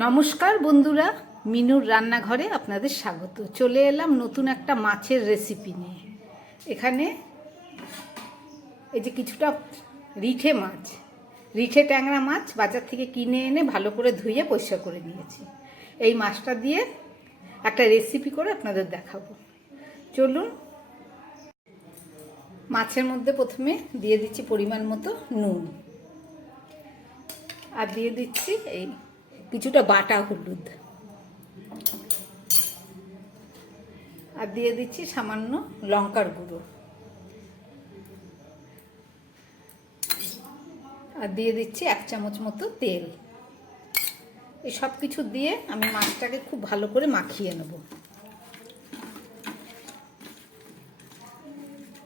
নমস্কার বন্ধুরা, মিনুর রান্নাঘরে আপনাদের স্বাগত। চলে এলাম নতুন একটা মাছের রেসিপি নিয়ে। এখানে এই যে কিছুটা রিঠে মাছ, রিঠে ট্যাংরা মাছ বাজার থেকে কিনে এনে ভালো করে ধুয়ে পরিষ্কার করে নিয়েছি। এই মাছটা দিয়ে একটা রেসিপি করে আপনাদের দেখাবো। চলুন, মাছের মধ্যে প্রথমে দিয়ে দিচ্ছি পরিমাণ মতো নুন। আর দিয়ে দিচ্ছি এই কিছুটা বাটা হলুদ। আর দিয়ে দিচ্ছি সামান্য লঙ্কার গুঁড়ো। আর দিয়ে দিচ্ছি এক চামচ মতো তেল। এই সব কিছু দিয়ে আমি মাছটাকে খুব ভালো করে মাখিয়ে নেব।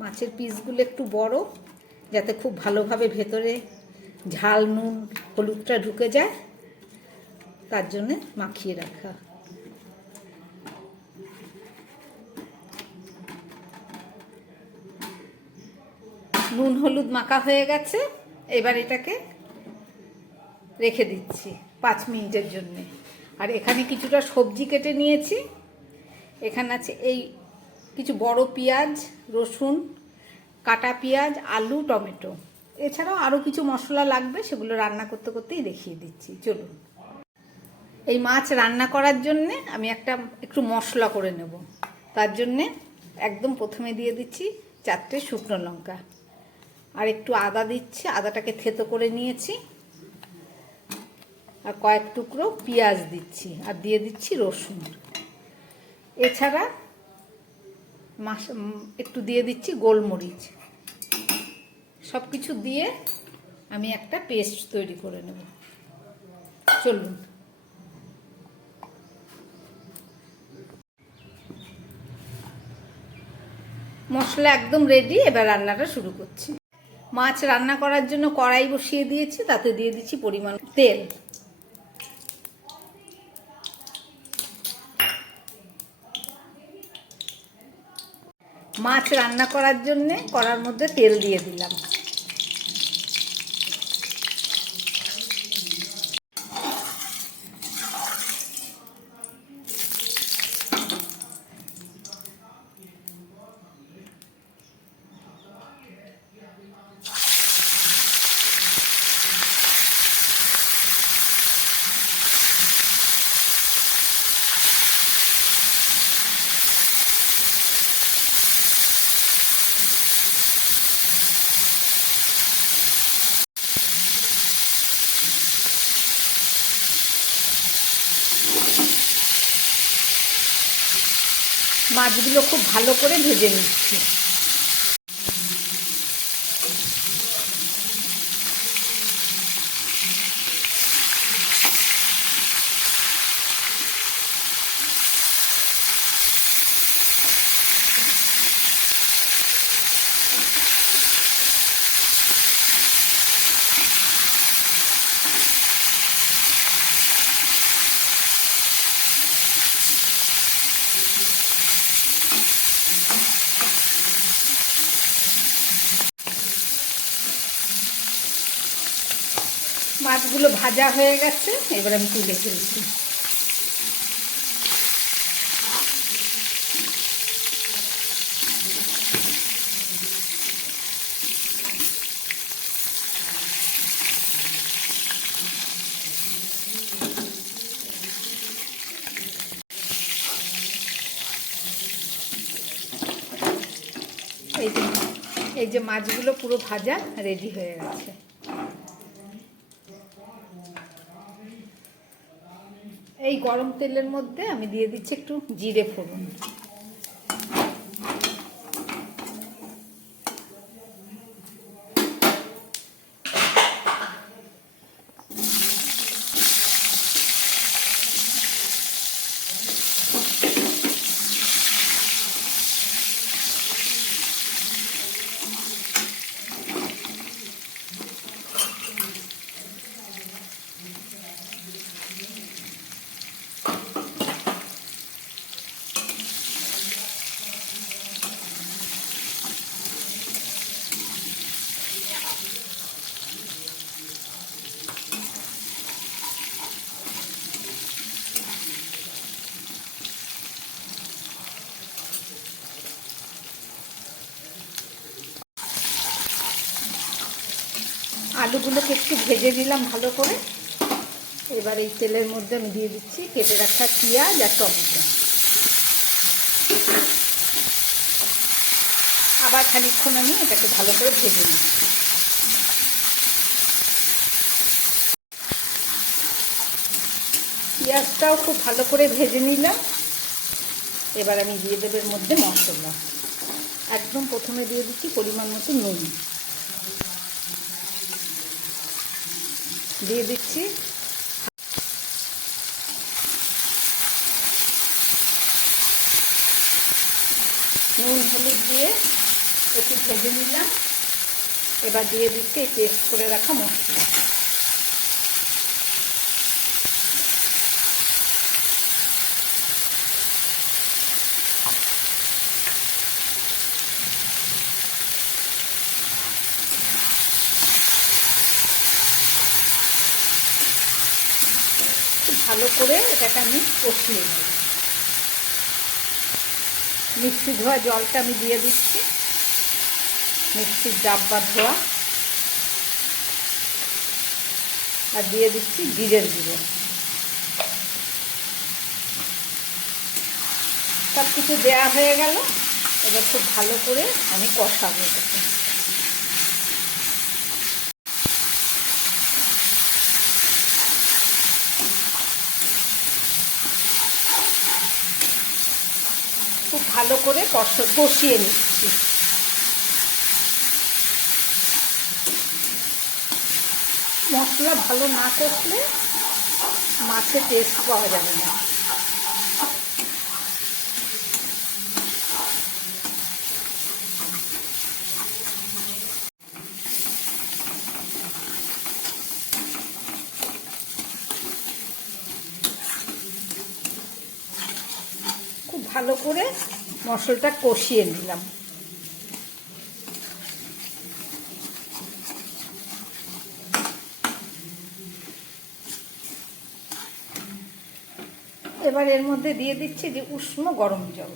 মাছের পিসগুলো একটু বড়, যাতে খুব ভালোভাবে ভেতরে ঝাল নুন হলুদটা ঢুকে যায়। তার জন্যে মাখিয়ে রাখা। নুন, হলুদ মাখা হয়ে গেছে। এবার এটাকে রেখে দিচ্ছি পাঁচ মিনিটের জন্যে। আর এখানে কিছুটা সবজি কেটে নিয়েছি। এখানে আছে এই কিছু বড় পেঁয়াজ, রসুন, কাটা পেঁয়াজ, আলু, টমেটো। এছাড়াও আরও কিছু মশলা লাগবে, সেগুলো রান্না করতে করতেই দেখিয়ে দিচ্ছি। চলুন। এই মাছ রান্না করার জন্যে আমি একটা একটু মশলা করে নেব। তার জন্যে একদম প্রথমে দিয়ে দিচ্ছি চারটে শুকনো লঙ্কা। আর একটু আদা দিচ্ছি, আদাটাকে থেতো করে নিয়েছি। আর কয়েক টুকরো পেঁয়াজ দিচ্ছি, আর দিয়ে দিচ্ছি রসুন। এছাড়া মাস একটু দিয়ে দিচ্ছি গোলমরিচ। সব কিছু দিয়ে আমি একটা পেস্ট তৈরি করে নেব। চলুন। মশলা একদম রেডি এবার রান্নাটা শুরু করছি। মাছ রান্না করার জন্য কড়াই বসিয়ে দিয়েছি, তাতে দিয়ে দিচ্ছি পরিমাণ তেল। মাছ রান্না করার জন্যে কড়ার মধ্যে তেল দিয়ে দিলাম। মাছগুলো খুব ভালো করে ভেজে নিচ্ছি। মাছগুলো ভাজা হয়ে গেছে, এবার আমি তুলে ফেলছি। এই যে মাছগুলো পুরো ভাজা রেডি হয়ে গেছে। এই গরম তেলের মধ্যে আমি দিয়ে দিচ্ছি একটু জিরে ফোড়ন। আলুগুলোকে একটু ভেজে নিলাম ভালো করে। এবার এই তেলের মধ্যে আমি দিয়ে দিচ্ছি কেটে রাখা পেঁয়াজ আর টমেটো। আবার খানিকক্ষণ আমি এটাকে ভালো করে ভেজে নিচ্ছি। পেঁয়াজটাও খুব ভালো করে ভেজে নিলাম। এবার আমি দিয়ে দেবের মধ্যে মশলা। একদম প্রথমে দিয়ে দিচ্ছি পরিমাণ মতো নুন। দিয়ে দিচ্ছি। নুন, হলুদ দিয়ে একটু ভেজে নিলাম। এবার দিয়ে দিচ্ছি পেস্ট করে রাখা মশলা। ভালো করে এটাকে আমি কষিয়ে নেব। মিক্সি ধোয়া জলটা আমি দিয়ে দিচ্ছি। মিক্সির ডাব্বা ধোয়া। আর দিয়ে দিচ্ছি জিরের গুঁড়ো। সব কিছু দেওয়া হয়ে গেল। এবার খুব ভালো করে আমি কষাবো এটাকে খুব ভালো করে কষ কষিয়ে নিচ্ছি। মশলা ভালো না কষলে মাছের টেস্ট পাওয়া যাবে না। ভালো করে মশলাটা কষিয়ে নিলাম। এবার এর মধ্যে দিয়ে দিচ্ছি যে উষ্ণ গরম জল।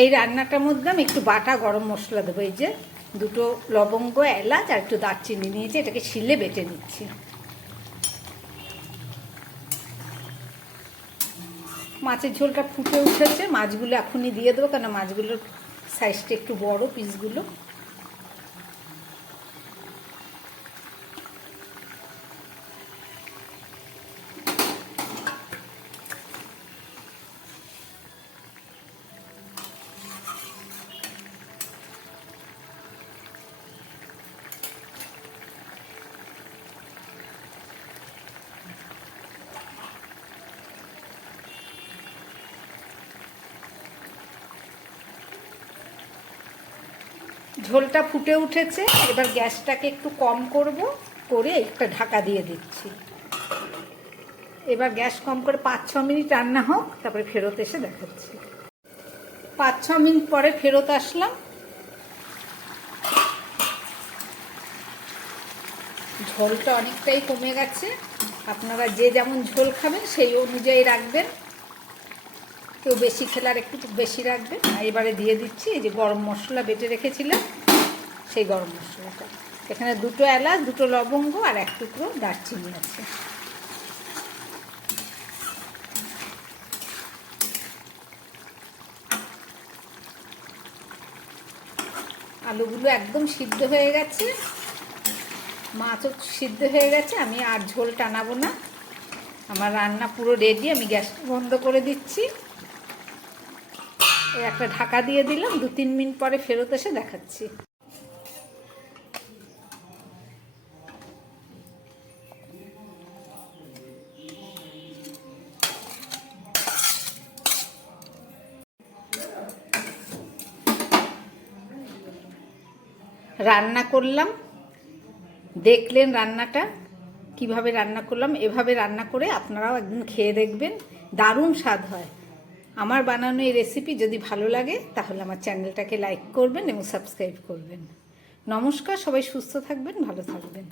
এই রান্নাটার মধ্যে আমি একটু বাটা গরম মশলা দেবো, এই যে দুটো লবঙ্গ, এলাচ আর একটু দারচিনি নিয়েছি, এটাকে শিলে বেটে নিচ্ছি। মাছের ঝোলটা ফুটে উঠেছে, মাছগুলো এখনই দিয়ে দেবো কেন মাছগুলোর সাইজটা একটু বড় পিসগুলো ঝোলটা ফুটে উঠেছে, এবার গ্যাসটাকে একটু কম করব, করে একটা ঢাকা দিয়ে দিচ্ছি। এবার গ্যাস কম করে পাঁচ ছ মিনিট রান্না হোক, তারপরে ফেরত এসে দেখাচ্ছি। পাঁচ ছ মিনিট পরে ফেরত আসলাম। ঝোলটা অনেকটাই কমে গেছে। আপনারা যে যেমন ঝোল খাবেন, সেই অনুযায়ী রাখবেন। কেউ বেশি খেলে আর একটু বেশি রাখবে এবারে দিয়ে দিচ্ছি এই যে গরম মশলা বেটে রেখেছিলাম, সেই গরম মশলাটা। এখানে দুটো এলাচ, দুটো লবঙ্গ আর এক টুকরো দারচিনি আছে। আলুগুলো একদম সিদ্ধ হয়ে গেছে। মাছও সিদ্ধ হয়ে গেছে, আমি আর ঝোল টানাবো না। আমার রান্না পুরো রেডি আমি গ্যাস বন্ধ করে দিচ্ছি। একটা ঢাকা দিয়ে দিলাম, দু তিন মিনিট পরে ফেরত এসে দেখাচ্ছি। রান্না করলাম, দেখলেন রান্নাটা, কীভাবে রান্না করলাম, এভাবে রান্না করে আপনারাও একদিন খেয়ে দেখবেন, দারুণ স্বাদ হয়। আমার বানানো এই রেসিপি যদি ভালো লাগে, তাহলে আমার চ্যানেলটাকে লাইক করবেন এবং সাবস্ক্রাইব করবেন। নমস্কার, সবাই সুস্থ থাকবেন, ভালো থাকবেন।